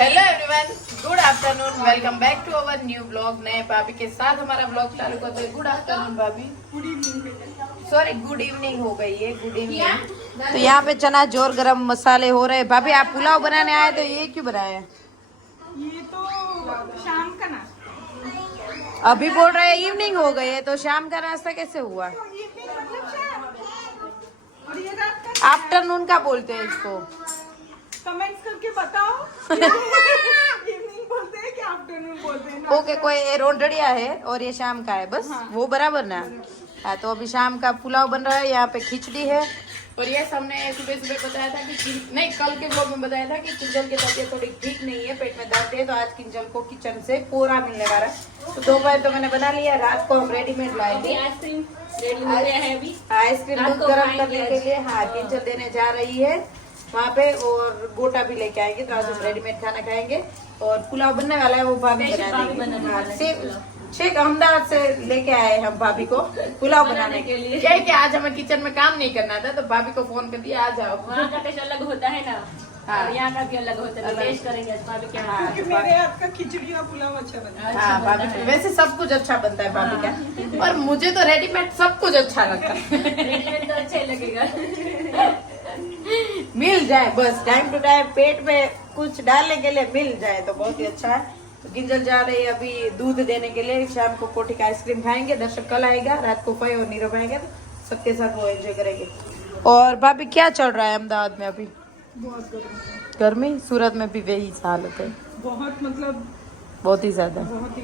Hello everyone, good afternoon, welcome back to our new blog. नए भाभी के साथ हमारा ब्लॉग चालू करते हैं। गुड आफ्टरनून भाभी, सॉरी गुड इवनिंग हो गई है, गुड इवनिंग। तो यहाँ पे चना जोर गरम मसाले हो रहे हैं। भाभी आप पुलाव बनाने आए तो ये क्यों बनाए? ये तो शाम का नाश्ता। अभी बोल रहे हैं इवनिंग हो गई है, तो शाम का नाश्ता कैसे हुआ? और ये रात का आफ्टरनून का बोलते हैं इसको। कमेंट्स करके बताओ। इवनिंग बोलते हैं कि आफ्टरनून बोलते हैं? ओके, कोई ये रोंडड़िया है और ये शाम का है, बस हाँ। वो बराबर ना। हाँ, तो अभी शाम का पुलाव बन रहा है, यहाँ पे खिचड़ी है। और ये हमने सुबह सुबह बताया था कि नहीं, कल के ब्लॉग में बताया था कि किंजल की तबीयत थोड़ी ठीक नहीं है, पेट में दर्द है, तो आज किंजल को किचन से पूरा मिलने वाला है। तो दोपहर तो मैंने बना लिया, रात को हम रेडीमेड लाए थे आइसक्रीम रेडी हो गया है अभी। आइसक्रीम दूध गर्म करने के लिए। हाँ, किंजल देने जा रही है वहाँ पे, और गोटा भी लेके आएंगे, तो आज हम रेडीमेड खाना खाएंगे। और पुलाव बनने वाला है, वो भाभी बना देंगे। शेख अहमदाबाद से लेके आए हम भाभी को पुलाव बनाने के लिए। क्या है कि आज हमें किचन में काम नहीं करना था, तो भाभी को फोन कर दिया, आ जाओ। वहाँ का टेस्ट अलग होता है ना, हाँ। और यहाँ का भी अलग होता है, तो टेस्ट करेंगे आज भाभी क्या। हाँ, क्योंकि मेरे हाथ का खिचड़ी और पुलाव अच्छा बनता है। हाँ भाभी, वैसे सब कुछ अच्छा बनता है भाभी का, और मुझे तो रेडीमेड सब कुछ अच्छा लगता है। रेडीमेड तो अच्छा ही लगेगा। मिल जाए बस, टाइम टू टाइम पेट में कुछ डालने के लिए मिल जाए तो बहुत ही अच्छा है। तो गिंजल जा रही है अभी दूध देने के लिए, शाम को कोठी का आइसक्रीम खाएंगे। दर्शक कल आएगा, रात को फई और नीरव आएंगे, तो सबके साथ वो एंजॉय करेंगे। और भाभी क्या चल रहा है अहमदाबाद में अभी? बहुत गर्मी। गर्मी? सूरत में भी वही हालत है, बहुत मतलब बहुत ही ज्यादा। बहुत ही।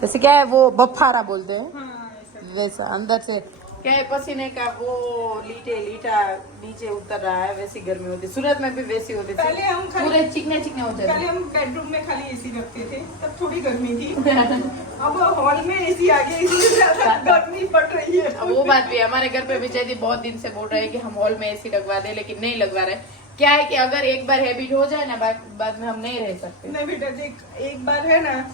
जैसे क्या है, वो बफारा बोलते हैं हाँ, ऐसा। वैसा, अंदर से क्या है, पसीने का वो लीटा नीचे उतर रहा है, वैसी गर्मी होती है। सूरत में भी वैसी होती थी, पहले हम खाली- पूरे चिकने चिकने होते पहले थे। हम बेडरूम में खाली एसी रखते थे, तब थोड़ी गर्मी थी। अब हॉल में एसी आ गया, इसलिए ज्यादा गर्मी पड़ रही है। अब वो बात भी है, हमारे घर पे भी जैदी बहुत दिन से बोल रहे हैं कि हम हॉल में एसी लगवा दे, लेकिन नहीं लगवा रहे। क्या है कि अगर एक बार हैबिट हो जाए ना, बाद में हम नहीं रह सकते। नहीं बेटा देख, एक बार है ना,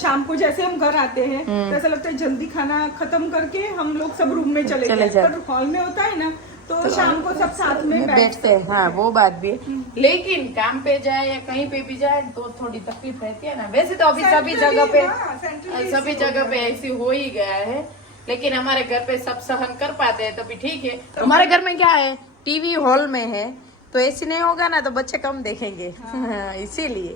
शाम को जैसे हम घर आते हैं तो ऐसा लगता है जल्दी खाना खत्म करके हम लोग सब रूम में चले जाए। पर हॉल में होता है ना, तो शाम को सब साथ में बैठते हैं। हाँ, वो बात भी है, लेकिन काम पे जाए या कहीं पे भी जाए तो थोड़ी तकलीफ रहती है ना। वैसे तो अभी सभी जगह पे ऐसी हो ही गया है, लेकिन हमारे घर पे सब सहन कर पाते हैं, तभी ठीक है। हमारे घर में क्या है, टीवी हॉल में है, तो एसी नहीं होगा ना तो बच्चे कम देखेंगे। हाँ। इसीलिए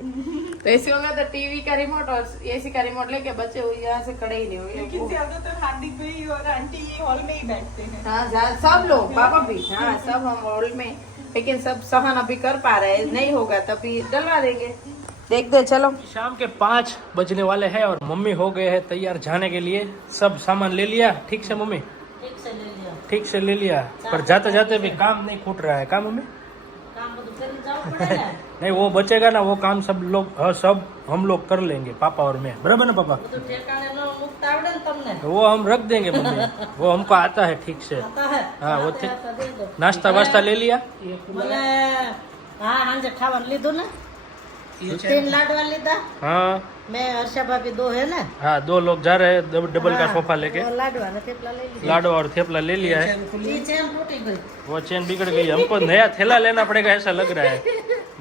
तो एसी होगा तो टीवी का रिमोट और एसी का रिमोट लेके बच्चे यहाँ से खड़े ही नहीं होंगे। लेकिन ज्यादातर हार्दिक भाई और आंटी हॉल में ही बैठते हैं। हाँ, सब लोग, पापा भी, हाँ सब हम हॉल में, लेकिन सब सहन अभी कर पा रहे हैं। नहीं होगा तभी डलवा देंगे, देखते चलो। शाम के 5 बजने वाले हैं और मम्मी हो गए हैं तैयार जाने के लिए। सब सामान ले लिया ठीक से मम्मी? ठीक से ले लिया। ठीक से ले लिया, पर जाते जाते भी काम नहीं छूट रहा है। काम मम्मी? काम तो कर जाओ पड़ेगा। नहीं, वो बचेगा ना, वो काम सब लोग सब हम लोग कर लेंगे, पापा और मैं, बराबर ना पापा? वो तो ठेकाने लो मुफ्त आवड़े न तुमने। वो हम रख देंगे मम्मी, वो हमको आता है ठीक से। आता है? हाँ, वो आता है तो दे दो। नाश्ता वास्ता ले लिया। મને हाँ जे खावन लीधो ने 3 लाडवा लीधा। हाँ मैं हर्षा भाभी 2 है ना। हाँ, 2 लोग जा रहे हैं डबल का सोफा लेके। वो लाडवा ने थेपला ले लिया। लाडो और थेपला ले लिया है। ये चैन टूटी गई। वो चेन बिगड़ गई, हमको नया थैला लेना पड़ेगा ऐसा लग रहा है।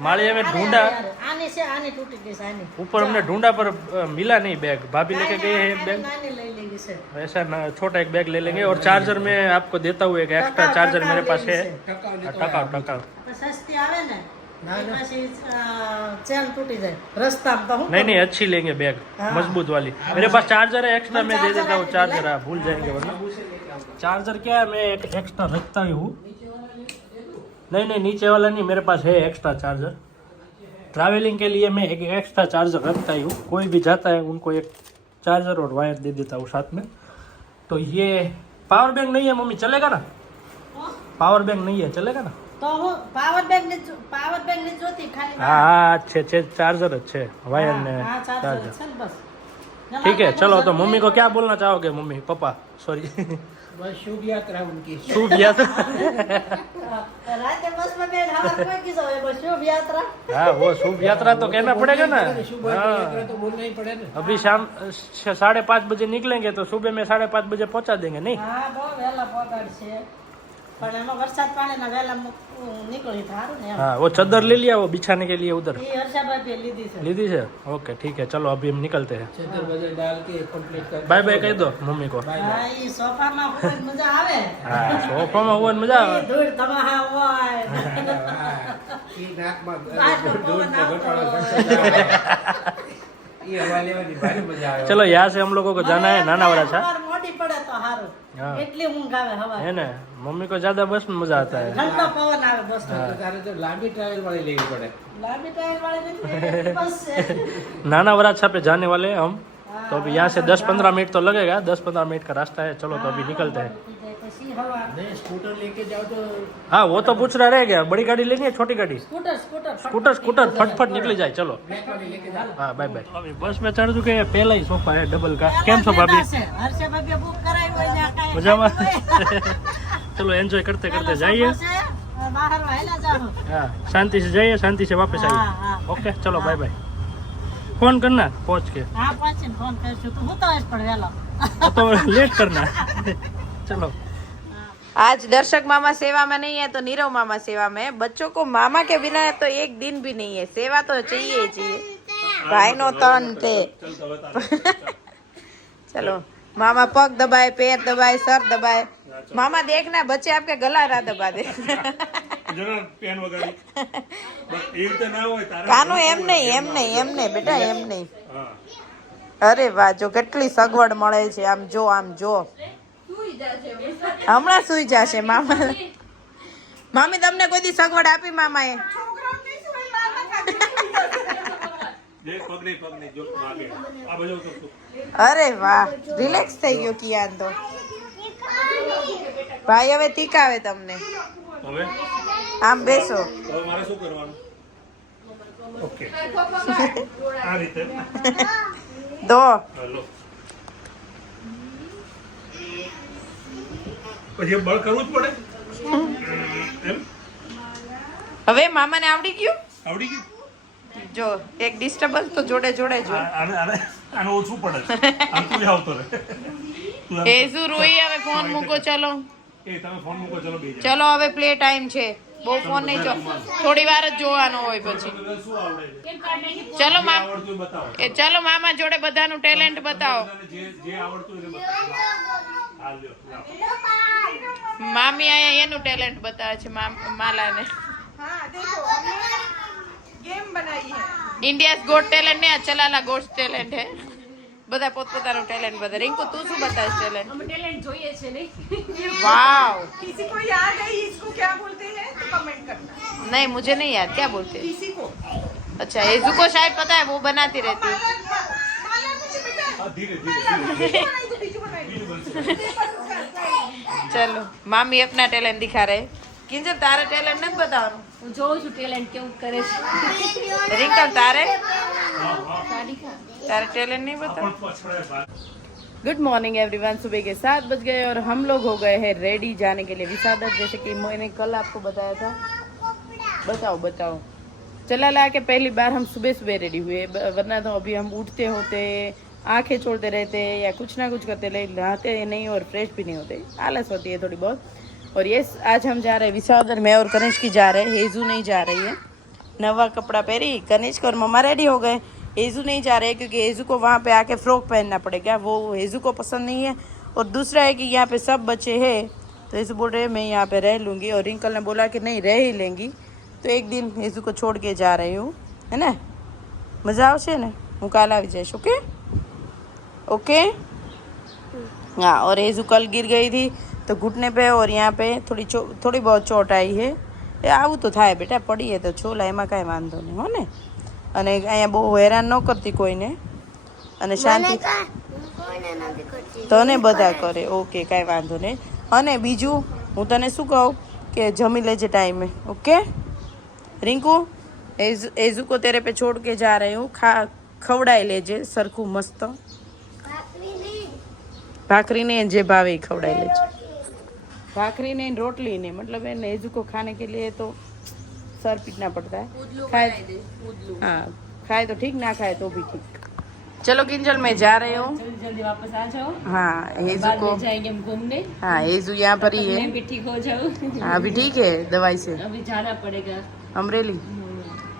मालिया में ढूंढा, आने से आने टूटी गई आने। ऊपर हमने ढूंढा पर मिला नहीं बैग। भाभी लेके गए हैं एक बैग, नानी ले लेंगे से। ऐसा छोटा एक बैग ले लेंगे। और चार्जर मैं आपको देता हूँ, एक एक्स्ट्रा चार्जर मेरे पास है। टका तो सस्ती आवे ने પછી ચેન તૂટી જાય રસ્તામાં તો હું नहीं अच्छी लेंगे बैग, मजबूत वाली। मेरे पास चार्जर है एक्स्ट्रा, मैं दे देता हूँ चार्जर। आप भूल जाएंगे वरना। चार्जर क्या है, मैं एक एक्स्ट्रा रखता ही हूँ। नहीं नीचे वाला नहीं, मेरे पास है एक्स्ट्रा चार्जर। ट्रैवलिंग के लिए मैं एक एक्स्ट्रा चार्जर रखता ही हूँ। कोई भी जाता है उनको एक चार्जर और वायर दे देता हूँ साथ में। तो ये पावर बैंक नहीं है मम्मी, चलेगा ना? पावर बैंक नहीं है, चलेगा ना? તો હું પાવર બેંક ને જોતી ખાલી। हाँ अच्छे चार्जर अच्छे वायर ने હા ચાર્જર चार्जर। છે ને બસ। ठीक है, चलो। तो मम्मी को क्या बोलना चाहोगे? मम्मी पापा सॉरी बस शुभ यात्रा उनकी। शुभ यात्रा। રાતે બસમાં બેન હવા કોઈ કીધો હોય બસ શુભ યાત્રા। हाँ, वो शुभ यात्रा तो कहना पड़ेगा ना। शुभ यात्रा हाँ, तो बोलना ही पड़े ना। अभी शाम 5:30 बजे निकलेंगे तो सुबह में 5:30 बजे पहुंचा देंगे नहीं? હા બહુ વહેલા પહોંચાડશે। પણ એમાં વરસાદ પાણીના વહેલા નીકળી સારું ને એમ. हाँ वो चादर ले लिया वो बिछाने के लिए उधर એ હર્ષાભાઈ લીધી છે. लीधी से ओके ठीक है चलो अभी हम निकलते हैं चद्दर बदल डाल के कंप्लीट कर बाय बाय कह दो मम्मी को હા, ઈ સોફામાં હોય મજા આવે. हाँ सोफा में हुआ मजा ઈ ધૂળ ધમાહા હોય. ये नाक में બાજુ दूध પવન में આવતો घोटाला હોય. ये हवा लेवानी भारी मजा आवे चलो यहाँ से हम लोगों को जाना है नानावाड़ा छा સવાર મોડી પડે તો સારું. હા. એટલી ઊંઘ આવે હવા. है ना मम्मी को ज्यादा बस में मजा आता है ઠંડો પવન આવે બસ. तो तारे तो लांबी ट्रैवल वाली लेनी पड़े લાંબી ટાયર વાળી નથી, બસ છે. नानावाड़ा छा पे जाने वाले हैं हम तो अभी यहाँ से 10-15 मिनट तो लगेगा 10-15 मिनट का रास्ता है चलो तो अभी निकलते हैं પછી હવા. नहीं स्कूटर लेके जाओ तो हाँ वो तो पूछ रहा रह गया बड़ी गाड़ी लेनी है छोटी गाड़ी સ્કૂટર स्कूटर स्कूटर फटफट निकली जाए चलो ब्लैक वाली लेके जाओ हाँ बाय बाय अभी बस में चढ़ चुके हैं पहला ही सोफा है डबल का केम છો भाभी હર્ષાભાઈએ બુક કરાવી હોય ને આ કાંઈ મજામાં હોય. चलो एंजॉय करते करते પેલા जाइए સોફા છે, બહાર વહેલા જાઓ. हाँ शांति से जाइए शांति से वापस हाँ, आइए हाँ। ओके चलो बाय बाय फोन करना पहुंच के હા પહોંચીને ફોન કરશું તું હું તો જ પણ વહેલો. तो लेट करना चलो आज दर्शक मामा सेवा में नहीं है तो नीरव मामा सेवा में है। बच्चों को मामा के बिना तो एक दिन भी नहीं है, सेवा तो चाहिए ही चाहिए। भाई नो तन थे चलो मामा पग दबाए, पैर दबाए, सर दबाए। मामा देखना बच्चे आपके गला ना दबा दे કાનો એમ નહીં બેટા એમ નહીં। અરે વાહ જો કેટલી સગવડ મળે છે, આમ જો હમણાં સુઈ જશે મામા। મામી તમને કોઈ દી સગવડ આપી મામાએ? અરે વાહ રિલેક્સ થઈ ગયો કિયાન તો। ભાઈ હવે તીકાવે તમને, આમ બેસો। દો પછી બળ કરવું જ પડે એમ હવે મામાને આવડી ગયું। આવડી ગયું જો એક ડિસ્ટર્બન્સ તો જોડે જોડે જો આને ઓછું પડે આમ તું આવતો રહે એ શું રોઈ હવે ફોન મૂકો ચલો એ તમે ફોન મૂકો ચલો બે ચલો હવે પ્લે ટાઈમ છે, બહુ ફોન નહીં જો થોડી વાર જ જોવાનો હોય પછી। શું આવડે ચલો મામા આવડતું બતાવો એ ચલો મામા જોડે બધાનું ટેલેન્ટ બતાવો। જે આવડતું એને બતાવો હાલ લ્યો મામી અહીંયા એનું ટેલેન્ટ બતાવે છે માલાને। हाँ देखो हमने गेम बनाई है। ઇન્ડિયાઝ ગોટ ટેલેન્ટ ને આ ચલાલા ગોટ ટેલેન્ટ હે, બધા પોતપોતાનું ટેલેન્ટ બધા। રિંકુ તું શું બતાવીશ ટેલેન્ટ? વાવ किसी को याद है इसको क्या बोलते हैं तो कमेंट करना। नहीं मुझे नहीं याद क्या बोलते हैं। किसी को अच्छा एजू को शायद पता है, वो बनाती रहती है। माला कुछ बेटा હા ધીરે बीजू बनाई चलो मामी अपना टैलेंट दिखा रहे। किंजल तारा टैलेंट नहीं बताओ। હું જોઉં છું ટેલેન્ટ કેવું કરે છે। रिंकल तारे तारे टैलेंट नहीं बता। गुड मॉर्निंग एवरीवन, सुबह के 7 बज गए और हम लोग हो गए हैं रेडी जाने के लिए विसादत। जैसे कि मैंने कल आपको बताया था। बताओ चला ला के पहली बार हम सुबह सुबह रेडी हुए, वरना तो अभी हम उठते होते आंखें छोड़ते रहते या कुछ ना कुछ करते, नहाते नहीं और फ्रेश भी नहीं होते, आलस होती है थोड़ी बहुत। और ये आज हम जा रहे हैं विसादर, मैं और कनिष्क जा रहे हैं, हेजू नहीं जा रही है। नवा कपड़ा पहरी कनिष्क और मम्मा रेडी हो गए, हेजू नहीं जा रहे हैं क्योंकि हेजू को वहाँ पे आके फ्रॉक पहनना पड़ेगा, वो हेजू को पसंद नहीं है। और दूसरा है कि यहाँ पे सब बच्चे हैं तो हेजू बोल रहे मैं यहाँ पे रह लूँगी, और रिंकल ने बोला कि नहीं रह ही लेंगी, तो एक दिन हेजू को छोड़ के जा रही हूँ, है ना। मज़ा आवशे ने, હું કાલ આવી જઈશ। ओके ओके हाँ। और हेजू कल गिर गई थी तो घुटने पे और यहाँ पे थोड़ी बहुत चोट आई है। એ આવું તો થાય બેટા, પડીએ તો છોલા, એમાં કાંઈ વાંધો નહીં હો ને। અને અહીંયા બહુ હેરાન ન કરતી કોઈને, અને શાંતિ તને બધા કરે, ઓકે કાંઈ વાંધો નહીં। અને બીજું હું તને શું કહું કે જમી લેજે ટાઈમે, ઓકે। रिंकू एजू को तेरे पे छोड़ के जा रही हूँ, खवड़ाई लेजे सरखू मस्त। भाखरी ने जे भावे खवड़ाई लेजे, भाखरी नहीं रोटली नहीं, मतलब एजू को खाने के लिए तो सर पीटना पड़ता है। खाए हाँ खाए तो ठीक, ना खाए तो भी ठीक। चलो किंजल मैं जा रही हूँ। जल्दी जल्दी वापस आ जाओ, हाँ हेजू बाद को, में जाएंगे हम घूमने। हाँ हेजू यहाँ पर ही मैं है। भी ठीक हो जाऊँ। हाँ अभी ठीक है दवाई से। अभी जाना पड़ेगा। अमरेली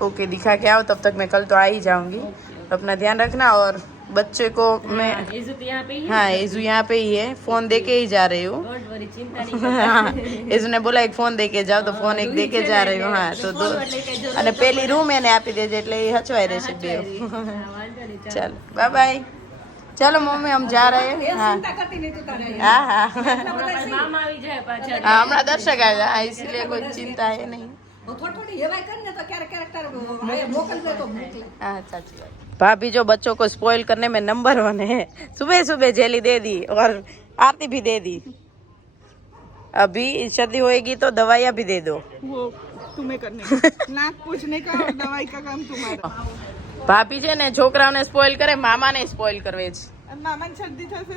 ओके, दिखा के आओ, तब तक मैं कल तो आ ही जाऊंगी। अपना ध्यान रखना। और बच्चे को मैं, हाँ, ये तो यहाँ पे ही है। हाँ हेजू यहाँ पे ही है, फोन दे के ही जा रही हूँ। डोंट वरी, चिंता नहीं करना। हाँ हेजू ने बोला एक फोन दे के जाओ, तो फोन एक दे के जा रही हूँ। हाँ तो दो, અને પેલી રૂમ એને આપી દેજે એટલે એ હચવાઈ રહેશે બે। ચાલો બાય બાય। चलो मम्मी हम जा रहे हैं। हाँ चिंता करती नहीं तू तारे हाँ हाँ मामा આવી જાય પાછા। हाँ हमारा दर्शक आएगा, हाँ, इसलिए कोई चिंता है नहीं। થોડી થોડી હેવાય કરીને તો ક્યારેક ક્યારેક તારે મોકલ દે તો મોકલે। हाँ साची बात। भाभी जो बच्चों को स्पॉइल करने में नंबर 1 है। सुबह सुबह जेली दे दी और आरती भी दे दी। अभी सर्दी होएगी तो दवाइयाँ भी दे दो। वो तुम्हें करने नाक पूछने का और दवाई का काम तुम्हारा। ભાભી છે ને છોકરાઓને સ્પોઇલ કરે, મામાને સ્પોઇલ કરવે છે। મામાને શરદી થશે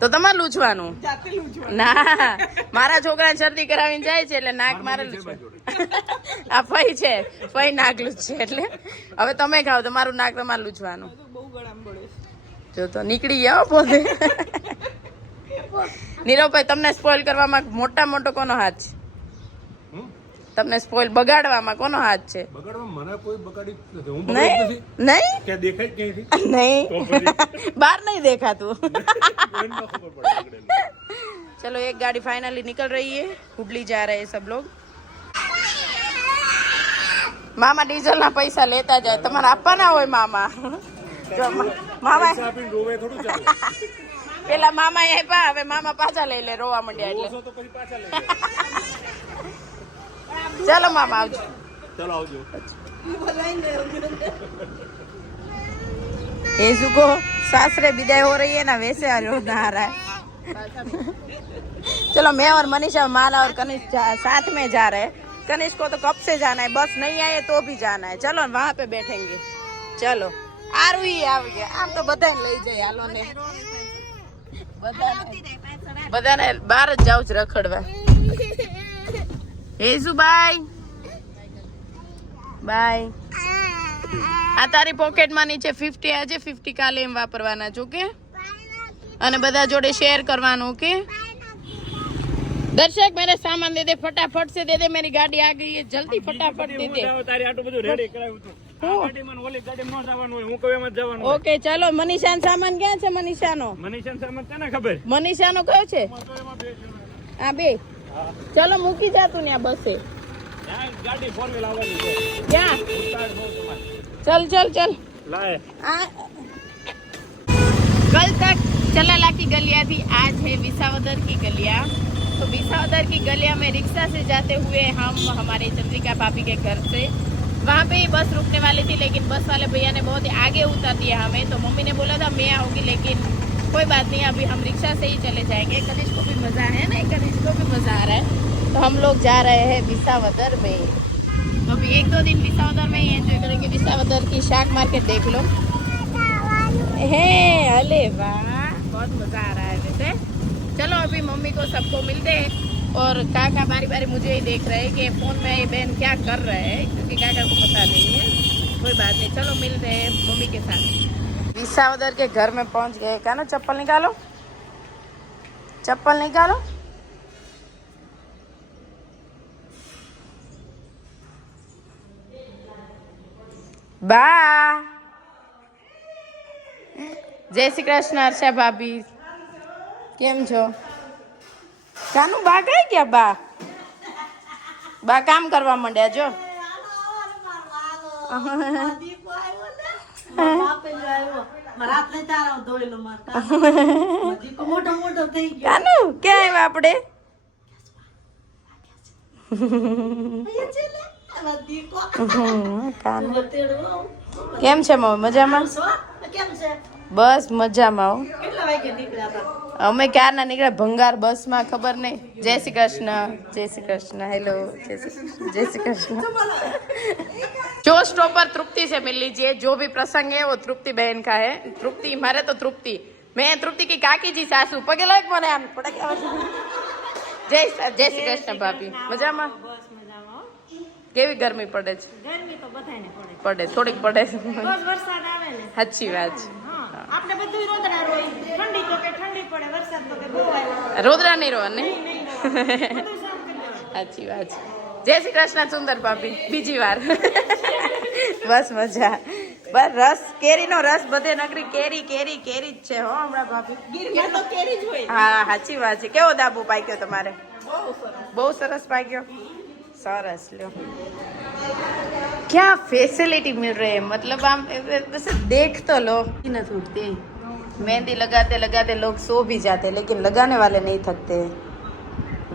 તો તમારે લૂછવાનું જાતે લૂછવા। ના, મારા છોકરાને શરદી કરાવીને જાય છે એટલે નાક મારે લૂછવાનું। આ ફઈ છે, ફઈ નાક લૂછશે એટલે હવે તમે ખાઓ તો મારું નાક તમારે લૂછવાનું। બહુ ગળામાં બળે છે। જો તો નીકળી ગયા હો પોતે। નીરવભાઈ તમને સ્પોઇલ કરવામાં મોટા મોટો કોનો હાથ છે? તમને સ્પોઇલ બગાડવામાં કોનો હાથ છે? બગાડવા મને કોઈ બગાડી નથી, હું નહીં નહીં કે દેખાય ક્યાંયથી नहीं बाहर नहीं देखा तू। चलो एक गाड़ी फाइनली निकल रही है, हुडली जा रहे हैं सब लोग। मामा डीजल ना पैसा लेता जाए, તમારે આપવાના હોય મામા। જો મામા રોવે થોડું ચાલે, પેલા મામા આપ્યા, હવે મામા પાછા લઈ લે, રોવા માંડ્યા એટલે। તો પછી પાછા લઈ चलो मामा આવજો। ચાલો આવજો। येसु को सासरे विदाई हो रही है ना, वैसे रोना आ रहा है। चलो मैं और मनीषा, माला और कनिष्क साथ में जा रहे हैं। कनिष्क को तो कब से जाना है, बस नहीं आए तो भी जाना है। चलो वहाँ पे बैठेंगे। चलो आरू ही आवे, आम तो बधाने लई जाए, हालो ने बधाने बाहर ज जाऊं रखड़वा। येसु बाय बाय। આ તારી પોકેટમાં નીચે 50 આજે 50 કાલે એમ વાપરવાના છો કે, અને બધા જોડે શેર કરવાનું। ઓકે दर्शक मेरे सामान दे दे, फटाफट से दे दे, मेरी गाड़ी आ गई है, जल्दी फटाफट दे दे। તારી આટલું બધું રેડી કરાવ્યું હતું, આ ગાડીમાં ઓલી ગાડીમાં ન જવાનું હોય, હું કહું એમ જ જવાનું હોય। ઓકે ચલો મનીષાનો સામાન ક્યાં છે? મનીષાનો સામાન તને ખબર? મનીષાનો કયો છે? આ બે। ચલો મૂકી જા તું ત્યાં બસે। ગાડી 4 વ્હીલ આવવાની છે, ક્યાં? चल चल चल લાય कल तक चलाला की गलियां थी, आज है विसावदर की गलियां। तो विसावदर की गलियां में रिक्शा से जाते हुए हम हमारे चंद्रिका भाभी के घर से वहाँ पे ही बस रुकने वाली थी, लेकिन बस वाले भैया ने बहुत ही आगे उतार दिया हमें। तो मम्मी ने बोला था मैं आऊँगी, लेकिन कोई बात नहीं, अभी हम रिक्शा से ही चले जाएंगे। कनिष्क को भी मजा है ना, कनिष्क को भी मजा आ रहा है। तो हम लोग जा रहे हैं विसावदर में। तो अभी 1-2 दिन विसावदर में ही एंजॉय करेंगे। विसावदर की शाक मार्केट देख लो है, अरे वाह बहुत मजा आ रहा है वैसे। चलो अभी मम्मी को सबको मिलते हैं, और काका बारी बारी मुझे ही देख रहे हैं कि फोन में ये बहन क्या कर रहे हैं, क्योंकि काका को पता नहीं है। कोई बात नहीं, चलो मिलते हैं मम्मी के साथ। विसावदर के घर में पहुंच गए। क्या ना, चप्पल निकालो, चप्पल निकालो। बा જય શ્રી કૃષ્ણ હર્ષા ભાભી, કેમ છો? કાનું બા કઈ ગયા? બા કામ કરવા માંડ્યા જો। કાનું ક્યાં આવ્યા આપણે? કેમ છે મમ્મી? મજામાં? બસ મજામાં હો। અમે ક્યારના નીકળ્યા ભંગાર બસમાં, ખબર નહીં। જય શ્રી કૃષ્ણ, જય શ્રી કૃષ્ણ, हेलो जय श्री कृष्ण। जो स्टॉपर तृप्ति से मिल लीजिए, जो भी प्रसंग है वो तृप्ति बहन का है। तृप्ति मारे तो तृप्ति, मैं तृप्ति की काकी जी सासू पगे लायक મને આમ પડા કે જય શ્રી કૃષ્ણ ભાભી, મજામાં? કેવી ગરમી પડે છે? ગરમી તો બધાને પડે, પડે થોડીક પડે, રોજ વરસાદ આવે ને। સાચી વાત છે। આપણે બધું રોદડા રોઈ ઠંડી તો કે ઠંડી પડે વરસાદ તો કે બહુ આવે રોદરા નહીં રહો ને બધું સાફ કરી સાચી વાત છે. જય શ્રી કૃષ્ણ સુંદર ભાભી બીજી વાર. બસ મજા. બસ રસ કેરીનો રસ બધે નગરી કેરી કેરી કેરી જ છે હો હમણાં ભાભી. ગીરમાં તો કેરી જ હોય. હા સાચી વાત છે. કેવો દાબુ પાક્યો તમારે? બહુ સરસ પાક્યો. સરસ લ્યો. क्या फैसिलिटी मिल रही है, मतलब हम वैसे देख तो लो न छूटती. मेहंदी लगाते लगाते लोग सो भी जाते लेकिन लगाने वाले नहीं थकते हैं.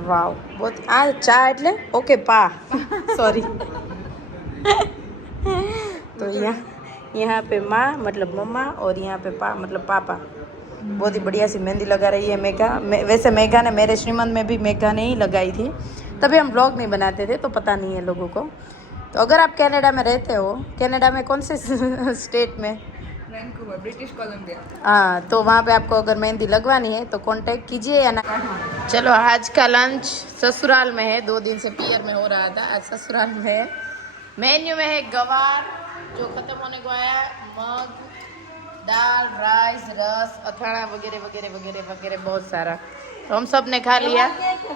वाह बहुत. आ चा એટલે ओके पा सॉरी. तो यहाँ पे माँ मतलब मम्मा और यहाँ पे पा मतलब पापा. बहुत ही बढ़िया सी मेहंदी लगा रही है मेघा. वैसे मेघा ने मेरे श्रीमंत में भी मेघा ने ही लगाई थी. तभी हम ब्लॉग नहीं बनाते थे तो पता नहीं है लोगों को. तो अगर आप कनाडा में रहते हो, कनाडा में कौन से स्टेट में? Vancouver, British Columbia. हाँ तो वहाँ पे आपको अगर मेहंदी लगवानी है तो कांटेक्ट कीजिए या ना. चलो आज का लंच ससुराल में है. 2 दिन से पियर में हो रहा था, आज ससुराल में है. मेन्यू में है गवार जो खत्म होने को आया, मग, दाल, राइस, रस, अखाड़ा वगैरह वगैरह वगैरह वगैरह बहुत सारा. तो हम सब ने खा लिया.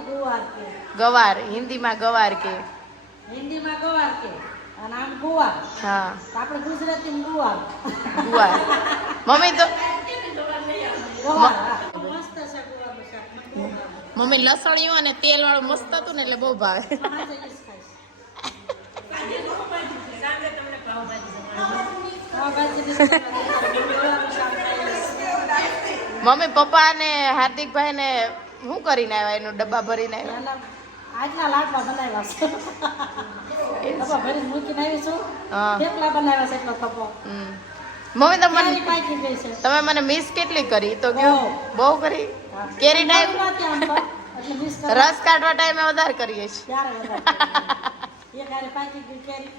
ગુવાર કે गवार हिंदी में गवार के. હિન્દીમાં ગવાર કે અને આમ ગુવાર हाँ આપણે ગુજરાતીમાં ગુવાર गुवार. मम्मी तो ગવાર મસ્ત છે ગુવારનું શાક મને બહુ ભાવે. મમ્મી લસણિયું અને તેલ વાળું મસ્ત હતું ને એટલે બહુ ભાવે. સાંજે ઈ જ ખાઈશ. પાવભાજી ગુવારનું શાક ખાઈશ. મમ્મી પપ્પા ને હાર્દિકભાઈ ને શું કરીને આવ્યા એનું ડબ્બા ભરીને આવ્યા? એના આજના લાડવા બનાવ્યા છે. ડબ્બા ભરીને મૂકીને આવી છું. હા. થેપલા બનાવ્યા છે એટલો કપો. હમ. મમ્મી તો કેરી મને પાકી ગઈ છે. તમે મને મિસ કેટલી કરી તો કયો? બહુ કરી. કેરી ટાઈમ નવું નથી આમ તો. એટલે મિસ કરે. રસ કાઢવા ટાઈમે વધારે કરીએ છીએ. ત્યારે વધારે. એક હારે પાકી ગઈ કેરી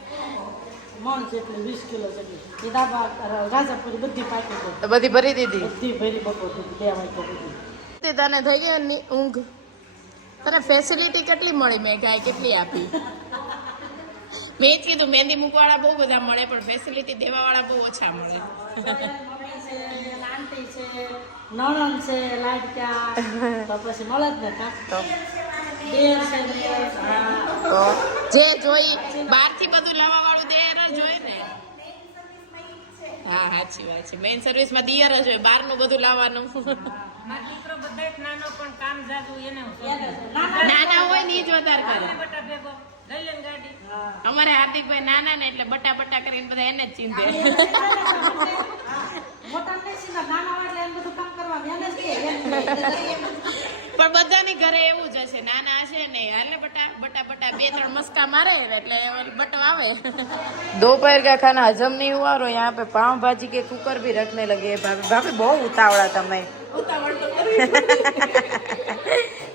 મણ જેટલી 20 કિલો જેટલી. એ દાબા રાજાપુરી બધી પાકી ગઈ. તો બધી ભરી દીધી. બધી ભરી બપોર સુધી 2 વાગે સુધી. તે તને થઈ ગઈ ને ઊંઘ? તને ફેસિલિટી કેટલી મળી? મેઘાએ કેટલી આપી? મેં જ કીધું મહેંદી મૂકવાળા બહુ બધા મળે પણ ફેસિલિટી દેવાવાળા બહુ ઓછા મળે. મમ્મી છે, આંટી છે, નણંદ છે, લાડકા તો પછી મળે જ ને કાં? તો દેર છે ને, હા. તો જે જોઈ બહારથી બધું લાવવા વાળું દેર જ હોય ને. હા સાચી વાત છે. મેઇન સર્વિસમાં દિયર જ હોય, બહારનું બધું લાવવાનું. દીકરો બધા નાનો પણ કામ જાદુ એને નાના હોય ને ઈ જ વધારે કરે. બટા ભેગો લઈ લે ગાડી. અમારે હાર્દિકભાઈ નાના ને એટલે બટા બટા કરીને બધા એને જ ચીંધે. મોટા નથી સીધા નાના હોય એટલે એમ બધું કામ કરવાનું એને જ કે પણ બધાની ઘરે એવું જ હશે, નાના હશે ને હાલે બટા બટા બટા 2-3 મસ્કા મારે એટલે બટો આવે. दोपहर का खाना हजम नहीं हुआ और यहाँ पे पाव भाजी के कुकर भी रखने लगे हैं भाभी. भाभी बहुत उतावड़ा તમે.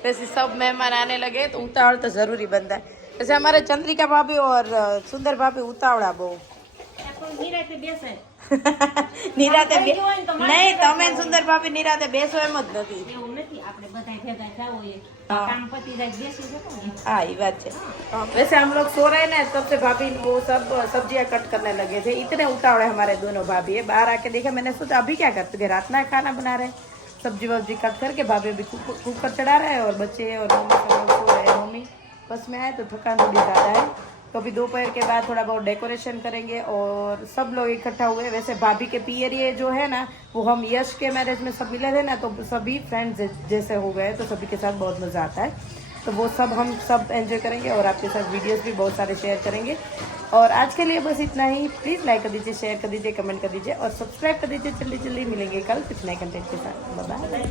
वैसे सब मेहमान आने लगे तो उतावड़ तो जरूरी बनता है. वैसे हमारे चंद्रिका भाभी और सुंदर भाभी उतावड़ा बહુ. નિરાતે બેસે. નિરાતે નહીં, તમે સુંદર ભાભી નિરાતે બેસો એમ જ નથી. એવું નથી, આપણે બધા ભેગા થયા હોઈએ તો કામ પતી જાય બેસી જતો ને. हाँ ये बात है. वैसे हम लोग सो रहे ना तब से भाभी वो सब सब्जियां कट करने लगे थे. इतने उतावड़े हमारे दोनों भाभी है. बाहर आके देखा मैंने सोचा अभी क्या करते थे, रात में खाना बना रहे, सब्जी वब्जी कट करके भाभी अभी कुकर चढ़ा रहे हैं और बच्चे और मम्मी सब लोग सो रहे हैं. मम्मी बस में आए तो थकान थोड़ी ज़्यादा है तो अभी दोपहर के बाद थोड़ा बहुत डेकोरेशन करेंगे और सब लोग इकट्ठा हुए. वैसे भाभी के पियर ये जो है ना वो हम यश के मैरिज में सब मिले थे ना तो सभी फ्रेंड्स जैसे हो गए तो सभी के साथ बहुत मज़ा आता है. तो वो सब हम सब एंजॉय करेंगे और आपके साथ वीडियोस भी बहुत सारे शेयर करेंगे. और आज के लिए बस इतना ही. प्लीज़ लाइक कर दीजिए, शेयर कर दीजिए, कमेंट कर दीजिए और सब्सक्राइब कर दीजिए. जल्दी जल्दी मिलेंगे कल कुछ नए कंटेंट के साथ. Bye bye.